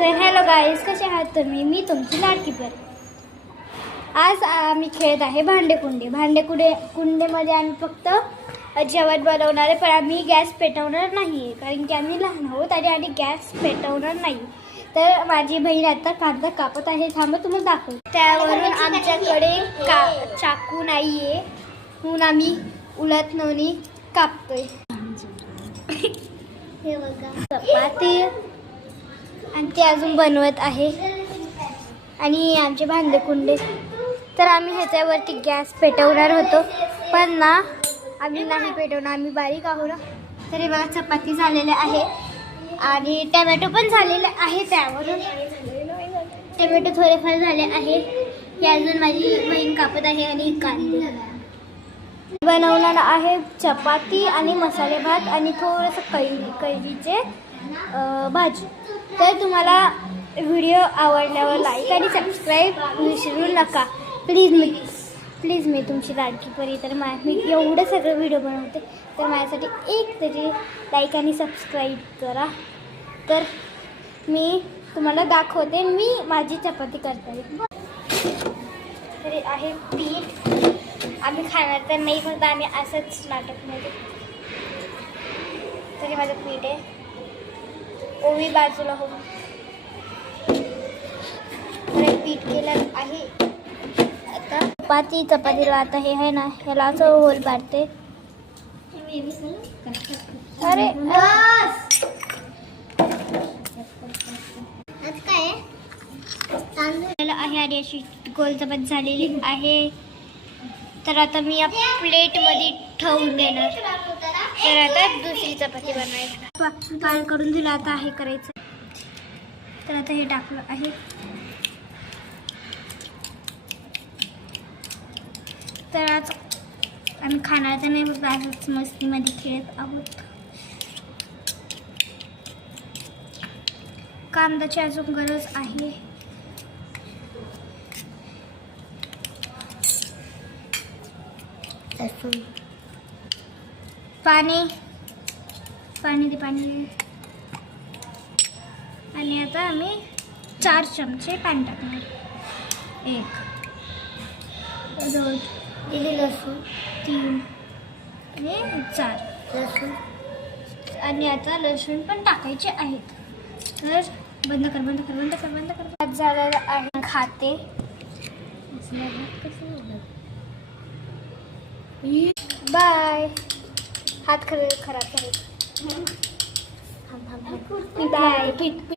तर hello guys, कसे आहात तुम्ही? मी तुमची लाडकी पर. आज आम्ही खेळत आहे कुंडेमध्ये आम्ही फक्त जेवण बनवणार आहे, पण आम्ही गॅस पेटवणार नाही कारण की आम्ही लहान आहोत आणि गॅस पेटवणार नाही. तर माझी बहीण आता कांदा कापत आहे. थांबा तुम्हाला दाखव. त्यावरून आमच्याकडे चाकू नाही आहे म्हणून आम्ही उलटणं कापतोय. हे बघा चपाती आणि ते अजून बनवत आहे आणि आमचे कुंडे. तर आम्ही ह्याच्यावरती गॅस पेटवणार होतो, पण ना आम्ही नाही पेटवणार, आम्ही बारीक आहो ना. तरी बघा चपाती झालेले आहे आणि टमॅटो पण झालेले आहे. त्यावरून टमॅटो थोडेफार झाले आहे. हे अजून माझी बहीण कापत आहे आणि कांदे बनवणार आहे. चपाती आणि मसाले भात आणि थोडंसं कैरीचे भाजी. तर तुम्हाला व्हिडिओ आवडल्यावर लाईक आणि सबस्क्राईब विसरू नका प्लीज. मी तुमची लाडकी परी. तर मी एवढं सगळं व्हिडिओ बनवते, तर माझ्यासाठी एक तरी लाईक आणि सबस्क्राईब करा. तर मी तुम्हाला दाखवते मी माझी चपाती करते. तरी आहे पीठ. आम्ही खाणार तर नाही, फक्त आम्ही असंच नाटकमध्ये. तरी माझं पीठ आहे. ओवी बाजूला हो. पीठ केलं आहे. आता चपातीला आता हे आहे ना, ह्याला असं होल पाडते. अरे काय आहे आणि अशी गोल चपाती झालेली आहे. तर आता मी या प्लेटमध्ये ठेवून देणार. तर आता दुसरी चपाती बनवायची. पाल करून दिला, आता हे करायचं. तर आता हे टाकलं आहे. तर आज आम्ही खाणार तर नाही, फक्त असंच मस्तीमध्ये खेळत आहोत. कांद्याची अजून गरज आहे. पाणी आणि आता आम्ही 4 चमचे पाणी टाकणार. 1 2 लसूण 3 आणि 4 लसूण. आणि आता लसूण पण टाकायचे आहेत. तर बंद कर. झालेलं आहे. खाते. बाय. हात खराब करायचं. बाय.